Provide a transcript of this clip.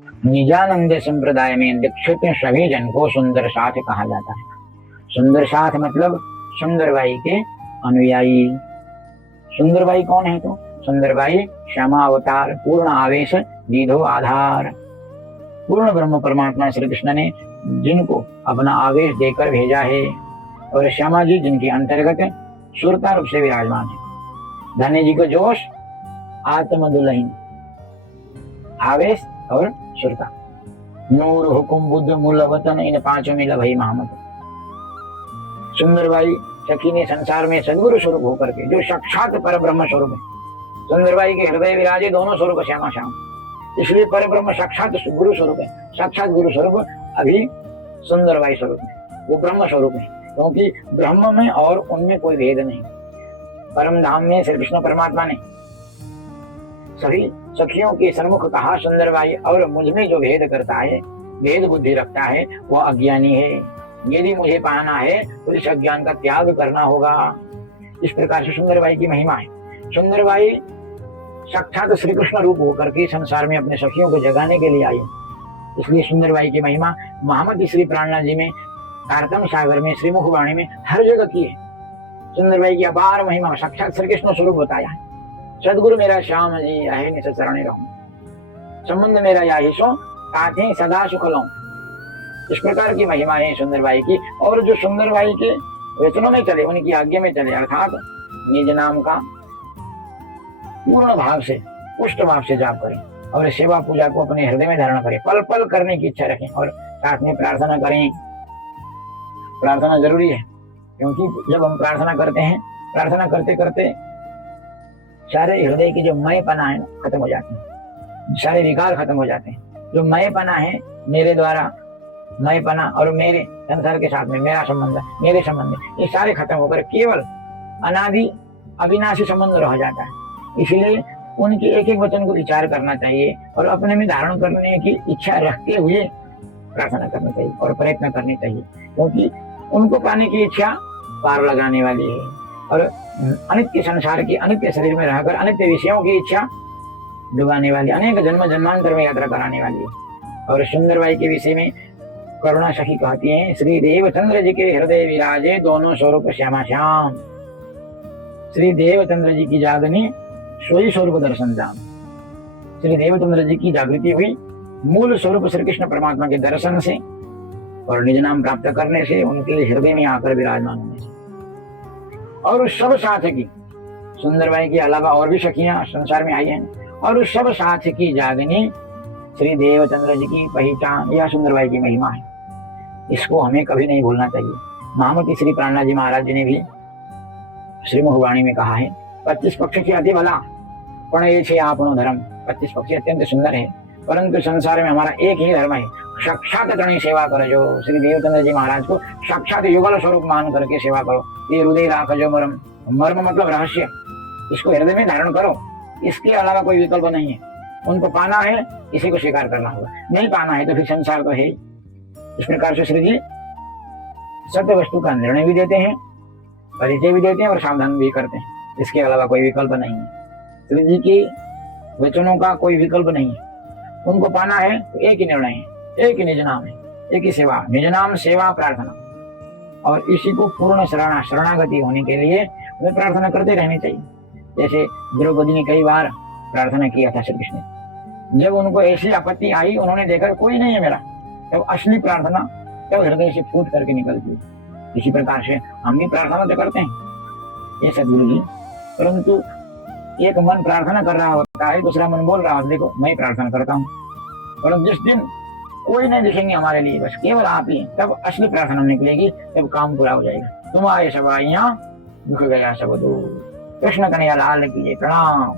निजानंद संप्रदाय में दीक्षित सभी जन को सुंदर साथ कहा जाता है। सुंदर साथ मतलब सुंदरबाई के अनुयायी। सुंदरबाई कौन है? तो सुंदरबाई श्यामा अवतार, पूर्ण आवेश, दीधो आधार। पूर्ण ब्रह्म परमात्मा श्री कृष्ण ने जिनको अपना आवेश देकर भेजा है, और श्यामा जी जिनके अंतर्गत सुरता रूप से विराजमान है। धन्य जी को जोश, आत्म दुल्हन, आवेश और सुरता। नूर हुकुम बुद्ध मूल वतन, इन पांचों में लभई महमद। सुंदरबाई सखी ने संसार में सदगुरु स्वरूप होकर के, जो साक्षात पर ब्रह्म स्वरूप है, सुंदरबाई के हृदय विराजे दोनों स्वरूप श्यामा श्याम, इसलिए पर ब्रह्म साक्षात गुरु स्वरूप है। साक्षात गुरु स्वरूप अभी सुंदरबाई स्वरूप है, वो ब्रह्म स्वरूप है, क्योंकि ब्रह्म में और उनमें कोई भेद नहीं। परम धाम में श्री कृष्ण परमात्मा ने सभी सखियों के सन्मुख कहा, सुंदरबाई और मुझ में जो भेद करता है, भेद बुद्धि रखता है, वह अज्ञानी है। यदि मुझे पाना है तो इस अज्ञान का त्याग करना होगा। इस प्रकार से सुंदरबाई की महिमा है। सुंदरबाई साक्षात श्री कृष्ण रूप होकर के संसार में अपने सखियों को जगाने के लिए आई, इसलिए सुंदरबाई की महिमा महामती श्री प्राणनाथ जी में, कारतम सागर में, श्रीमुख वाणी में हर जगह की है। सुंदरबाई की अपार महिमा साक्षात श्री कृष्ण स्वरूप बताया है। सदगुरु मेरा श्याम जी आहे निस शरणे रहूं, संबंध मेरा याही सो ताथे सदा सुख लऊं। इस प्रकार की महिमा है सुंदरबाई की। और जो सुंदरबाई के वचनों में चले, उनकी आज्ञा में चले, अर्थात निज नाम का पूर्ण भाव से, पुष्ट भाव से जाप करें, और सेवा पूजा को अपने हृदय में धारण करें, पल पल करने की इच्छा रखें, और साथ में प्रार्थना करें। प्रार्थना जरूरी है, क्योंकि जब हम प्रार्थना करते हैं, प्रार्थना करते करते सारे हृदय की जो मयपना है खत्म हो जाते हैं, सारे विकार खत्म हो जाते हैं। जो मयपना है, मेरे द्वारा मयपना और मेरे संसार के साथ में मेरा संबंध, मेरे संबंध, ये सारे खत्म होकर केवल अनादि अविनाशी संबंध रह जाता है। इसलिए उनके एक एक वचन को विचार करना चाहिए, और अपने में धारण करने की इच्छा रखते हुए प्रार्थना करनी चाहिए और प्रयत्न करने चाहिए, क्योंकि उनको पाने की इच्छा पार लगाने वाली है, और अनित्य संसार की, अनित्य शरीर में रहकर अनित्य विषयों की इच्छा डुबाने वाली, अनेक जन्म जन्मांतर में यात्रा कराने वाली है। और सुंदरबाई के विषय में करुणा सखी कहती हैं, श्री देवचंद्र जी के हृदय विराजे दोनों स्वरूप श्यामा श्याम। श्री देवचंद्र जी की जागनी सोई स्वरूप दर्शन जाम। श्री देवचंद्र जी की जागृति हुई मूल स्वरूप श्री कृष्ण परमात्मा के दर्शन से, और निज नाम प्राप्त करने से, उनके हृदय में आकर विराजमान होने से। और उस सब साथ की, सुंदरबाई के अलावा और भी सखियां संसार में आई हैं, और उस सब साथ की जागनी श्री देवचंद्र जी की पहचान, यह सुंदरबाई की महिमा है। इसको हमें कभी नहीं भूलना चाहिए। महामती श्री प्राणनाथ जी महाराज जी ने भी श्रीमुख वाणी में कहा है, 25 पक्ष की अति भला पण ये छे आपनो धर्म। 25 पक्षी अत्यंत सुंदर है, परंतु संसार में हमारा एक ही धर्म है, साक्षात गणी सेवा करो। जो श्री देवचंद्र जी महाराज को साक्षात युगल स्वरूप मान करके सेवा करो। ये हृदय राख जो मर्म, मर्म मतलब रहस्य, इसको हृदय में धारण करो। इसके अलावा कोई विकल्प नहीं है। उनको पाना है, इसी को स्वीकार करना होगा। नहीं पाना है तो फिर संसार तो है। इस प्रकार से श्री जी सत्य वस्तु का निर्णय भी देते हैं, परिचय भी देते हैं, और सावधान भी करते हैं। इसके अलावा कोई विकल्प नहीं है। श्री जी के वचनों का कोई विकल्प नहीं है। उनको पाना है तो एक ही निर्णय है, एक ही निज नाम है, एक ही सेवा, निज नाम सेवा प्रार्थना, और इसी को पूर्ण शरणागति होने के लिए हमें प्रार्थना करते रहनी चाहिए। जैसे द्रौपदी ने कई बार प्रार्थना किया था श्री कृष्ण, जब उनको ऐसी आपत्ति आई, उन्होंने देखा कोई नहीं है मेरा, तब असली प्रार्थना तब हृदय से फूट करके निकलती है। इसी प्रकार से हम भी प्रार्थना तो करते हैं ये सदगुरु जी, परंतु एक मन प्रार्थना कर रहा होता है, दूसरा मन बोल रहा होता है, देखो मैं प्रार्थना करता हूँ, परंतु जिस दिन कोई नहीं दिखेंगे हमारे लिए, बस केवल आप ही, तब असली प्रार्थना निकलेगी, तब काम पूरा हो जाएगा। तुम आए सब आइया, दुख गया सब दूर। कृष्ण कन्हैया लाल की जय। प्रणाम।